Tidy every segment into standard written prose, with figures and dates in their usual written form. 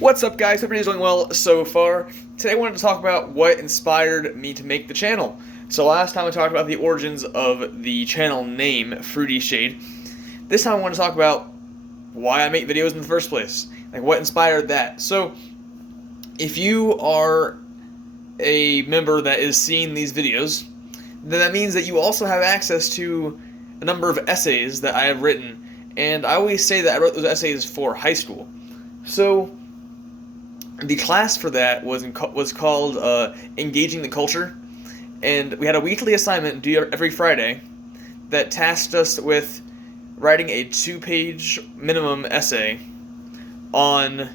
What's up, guys? Hope everybody's doing well so far. Today I wanted to talk about what inspired me to make the channel. So last time I talked about the origins of the channel name, Fruity Shade. This time I want to talk about why I make videos in the first place. Like, what inspired that. So, if you are a member that is seeing these videos, then that means that you also have access to a number of essays that I have written. And I always say that I wrote those essays for high school. So, the class for that was called Engaging the Culture, and we had a weekly assignment due every Friday that tasked us with writing a 2-page minimum essay on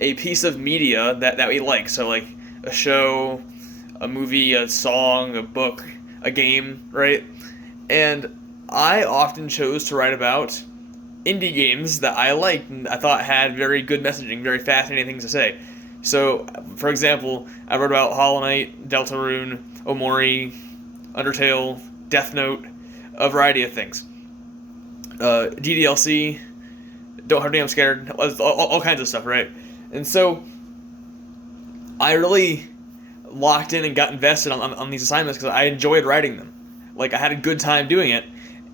a piece of media that we like. So like a show, a movie, a song, a book, a game, right? And I often chose to write about indie games that I liked and I thought had very good messaging, very fascinating things to say. So, for example, I wrote about Hollow Knight, Deltarune, Omori, Undertale, Death Note, a variety of things. DDLC, Don't Hurt Me, I'm Scared, all kinds of stuff, right? And so, I really locked in and got invested on these assignments because I enjoyed writing them. Like, I had a good time doing it,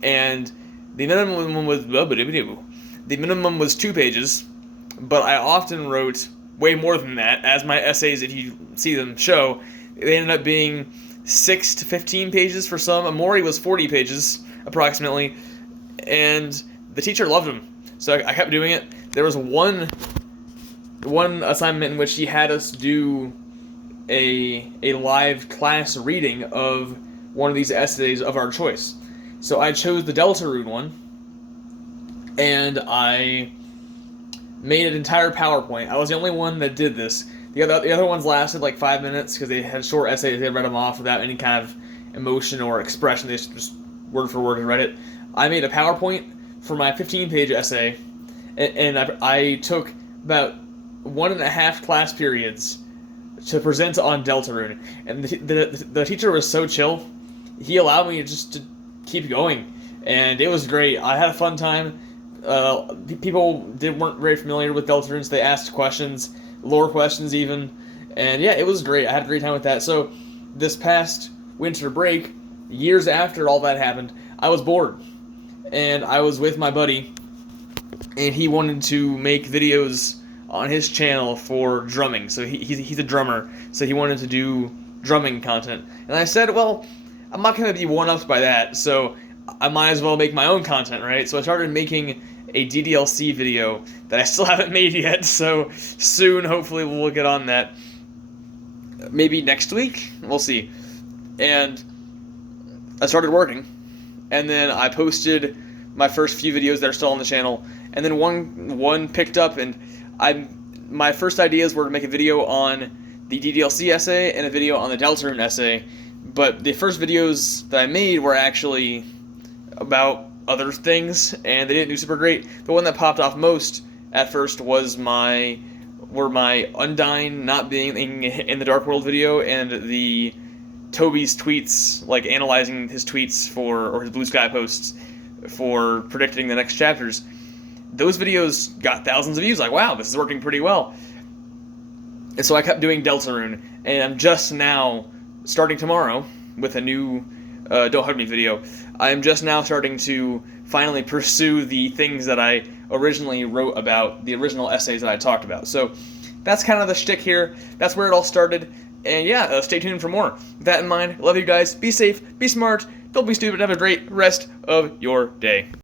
and the minimum was 2 pages, but I often wrote way more than that, as my essays, if you see them, show. They ended up being 6 to 15 pages for some. Omori was 40 pages, approximately, and the teacher loved them, so I kept doing it. There was one assignment in which he had us do a live class reading of one of these essays of our choice. So I chose the Deltarune one, and I made an entire PowerPoint. I was the only one that did this. The other ones lasted like 5 minutes because they had short essays. They read them off without any kind of emotion or expression. They just word for word read it. I made a PowerPoint for my 15-page essay, and I took about 1.5 class periods to present on Deltarune. And the teacher was so chill. He allowed me just to keep going, and it was great. I had a fun time. People weren't very familiar with Deltarune, so they asked questions, lore questions even, and yeah, it was great. I had a great time with that. So this past winter break, years after all that happened, I was bored, and I was with my buddy, and he wanted to make videos on his channel for drumming. So he's a drummer, so he wanted to do drumming content, and I said, well, I'm not going to be one-upped by that, so I might as well make my own content, right? So I started making a DDLC video that I still haven't made yet, so soon, hopefully, we'll get on that. Maybe next week? We'll see. And I started working, and then I posted my first few videos that are still on the channel, and then one picked up, and my first ideas were to make a video on the DDLC essay and a video on the Deltarune essay, but the first videos that I made were actually about other things, and they didn't do super great. The one that popped off most at first was my Undyne not being in the Dark World video, and the Toby's tweets, like analyzing his tweets or his Blue Sky posts for predicting the next chapters. Those videos got thousands of views. Like, wow, this is working pretty well. And so I kept doing Deltarune, and I'm just now starting tomorrow with a new Don't Hug Me video. I'm just now starting to finally pursue the things that I originally wrote about, the original essays that I talked about. So that's kind of the shtick here. That's where it all started. And yeah, stay tuned for more. With that in mind, love you guys. Be safe, be smart, don't be stupid, have a great rest of your day.